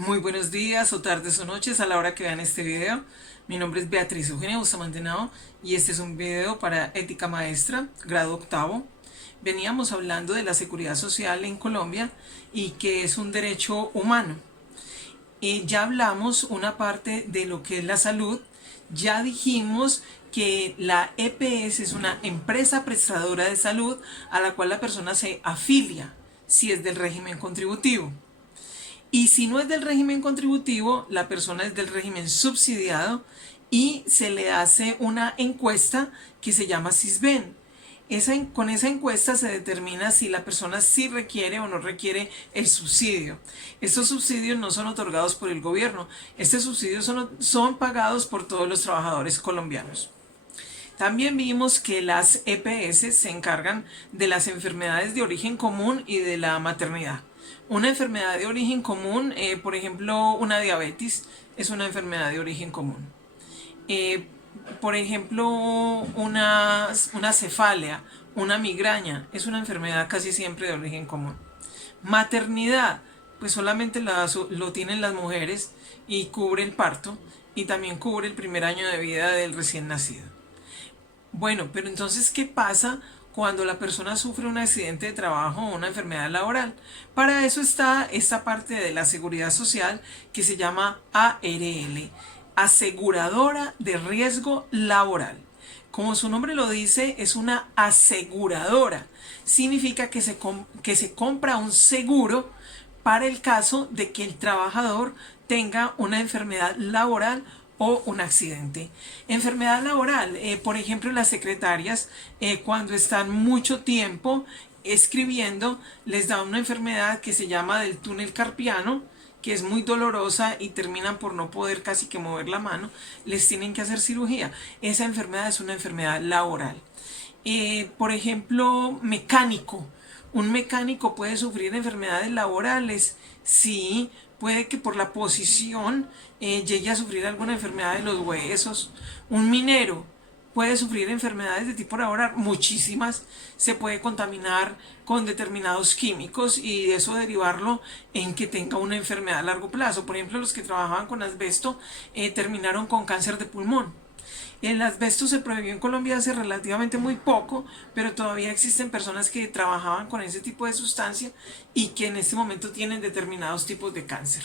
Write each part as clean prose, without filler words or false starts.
Muy buenos días o tardes o noches a la hora que vean este video. Mi nombre es Beatriz Eugenia Bustamante Henao y este es un video para Ética Maestra, grado octavo. Veníamos hablando de la seguridad social en Colombia y que es un derecho humano. Ya hablamos una parte de lo que es la salud. Ya dijimos que la EPS es una empresa prestadora de salud a la cual la persona se afilia si es del régimen contributivo. Y si no es del régimen contributivo, la persona es del régimen subsidiado y se le hace una encuesta que se llama SISBEN. Con esa encuesta se determina si la persona sí requiere o no requiere el subsidio. Estos subsidios no son otorgados por el gobierno, estos subsidios son pagados por todos los trabajadores colombianos. También vimos que las EPS se encargan de las enfermedades de origen común y de la maternidad. Una enfermedad de origen común, por ejemplo, una diabetes, es una enfermedad de origen común. Eh, por ejemplo, una cefalea, una migraña, es una enfermedad casi siempre de origen común. Maternidad, pues solamente lo tienen las mujeres y cubre el parto y también cubre el primer año de vida del recién nacido. Bueno, pero entonces, ¿qué pasa cuando la persona sufre un accidente de trabajo o una enfermedad laboral? Para eso está esta parte de la seguridad social que se llama ARL, Aseguradora de Riesgo Laboral. Como su nombre lo dice, es una aseguradora. Significa que se compra un seguro para el caso de que el trabajador tenga una enfermedad laboral o un accidente. Enfermedad laboral, por ejemplo, las secretarias cuando están mucho tiempo escribiendo les da una enfermedad que se llama del túnel carpiano, que es muy dolorosa y terminan por no poder casi que mover la mano, les tienen que hacer cirugía. Esa enfermedad es una enfermedad laboral. Por ejemplo, mecánico. Un mecánico puede sufrir enfermedades laborales. Sí, puede que por la posición llegue a sufrir alguna enfermedad de los huesos. Un minero puede sufrir enfermedades de tipo laboral, muchísimas. Se puede contaminar con determinados químicos y de eso derivarlo en que tenga una enfermedad a largo plazo. Por ejemplo, los que trabajaban con asbesto terminaron con cáncer de pulmón. El asbesto se prohibió en Colombia hace relativamente muy poco, pero todavía existen personas que trabajaban con ese tipo de sustancia y que en este momento tienen determinados tipos de cáncer.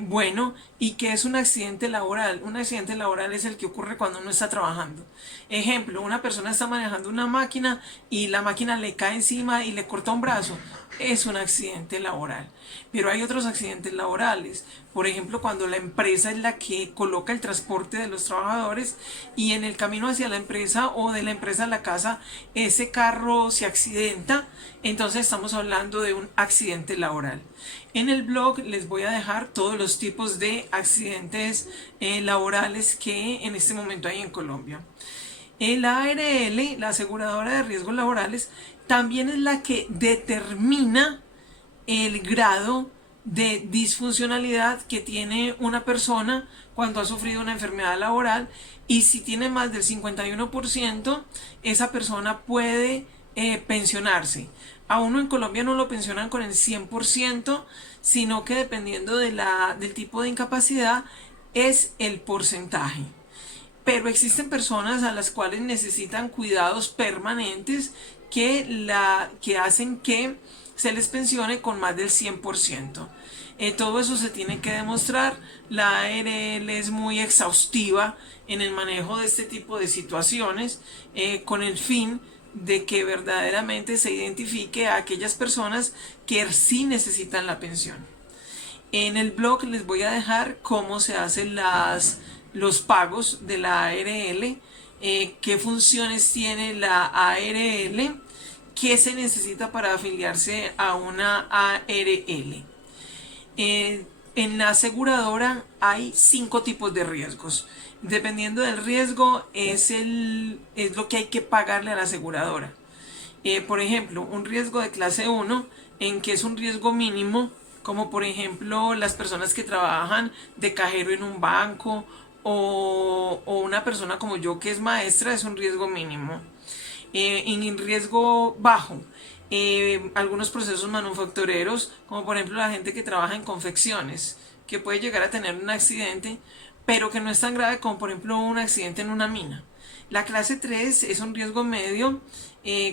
Bueno, ¿y qué es un accidente laboral? Un accidente laboral es el que ocurre cuando uno está trabajando. Ejemplo, una persona está manejando una máquina y la máquina le cae encima y le corta un brazo. Es un accidente laboral. Pero hay otros accidentes laborales. Por ejemplo, cuando la empresa es la que coloca el transporte de los trabajadores y en el camino hacia la empresa o de la empresa a la casa ese carro se accidenta, entonces estamos hablando de un accidente laboral. En el blog les voy a dejar todos los tipos de accidentes laborales que en este momento hay en Colombia. La ARL, la aseguradora de riesgos laborales, también es la que determina el grado de disfuncionalidad que tiene una persona cuando ha sufrido una enfermedad laboral, y si tiene más del 51%, esa persona puede pensionarse. A uno en Colombia no lo pensionan con el 100%, sino que dependiendo del tipo de incapacidad es el porcentaje. Pero existen personas a las cuales necesitan cuidados permanentes que hacen que se les pensione con más del 100%. Todo eso se tiene que demostrar. La ARL es muy exhaustiva en el manejo de este tipo de situaciones con el fin de que verdaderamente se identifique a aquellas personas que sí necesitan la pensión. En el blog les voy a dejar cómo se hacen los pagos de la ARL, qué funciones tiene la ARL, qué se necesita para afiliarse a una ARL. En la aseguradora hay 5 tipos de riesgos. Dependiendo del riesgo es lo que hay que pagarle a la aseguradora. Por ejemplo, un riesgo de clase 1, en que es un riesgo mínimo, como por ejemplo las personas que trabajan de cajero en un banco o una persona como yo que es maestra, es un riesgo mínimo. En riesgo bajo algunos procesos manufactureros, como por ejemplo la gente que trabaja en confecciones, que puede llegar a tener un accidente, pero que no es tan grave como por ejemplo un accidente en una mina. La clase 3 es un riesgo medio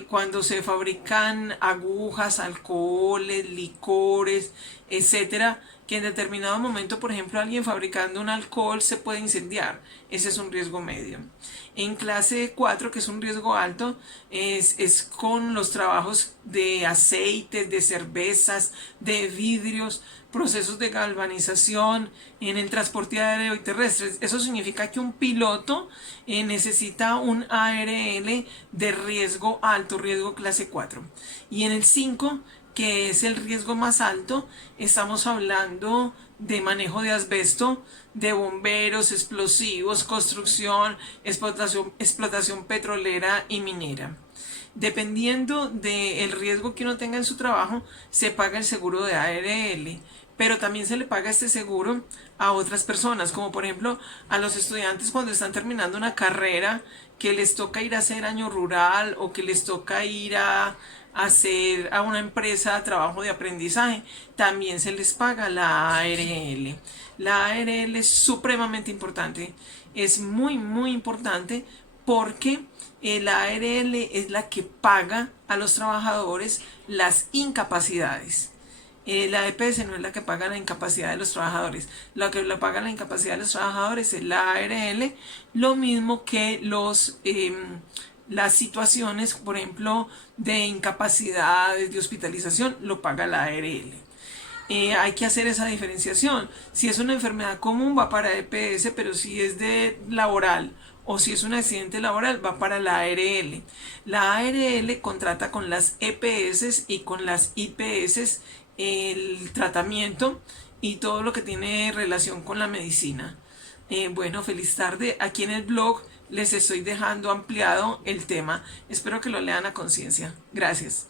cuando se fabrican agujas, alcoholes, licores, etcétera, que en determinado momento, por ejemplo, alguien fabricando un alcohol se puede incendiar. Ese es un riesgo medio. En clase 4, que es un riesgo alto, es con los trabajos de aceites, de cervezas, de vidrios, procesos de galvanización en el transporte aéreo y terrestre. Eso significa que un piloto necesita un ARL de riesgo alto, riesgo clase 4. Y en el 5, que es el riesgo más alto, estamos hablando de manejo de asbesto, de bomberos, explosivos, construcción, explotación petrolera y minera. Dependiendo del riesgo que uno tenga en su trabajo, se paga el seguro de ARL, pero también se le paga este seguro a otras personas, como por ejemplo a los estudiantes cuando están terminando una carrera, que les toca ir a hacer año rural o que les toca ir a hacer a una empresa trabajo de aprendizaje, también se les paga la ARL. La ARL es supremamente importante, es muy importante porque la ARL es la que paga a los trabajadores las incapacidades. La EPS no es la que paga la incapacidad de los trabajadores. Lo que le paga la incapacidad de los trabajadores es la ARL, lo mismo que las situaciones, por ejemplo, de incapacidades, de hospitalización, lo paga la ARL. Hay que hacer esa diferenciación. Si es una enfermedad común va para EPS, pero si es de laboral o si es un accidente laboral va para la ARL. La ARL contrata con las EPS y con las IPS el tratamiento y todo lo que tiene relación con la medicina. Bueno, feliz tarde. Aquí en el blog les estoy dejando ampliado el tema. Espero que lo lean a conciencia. Gracias.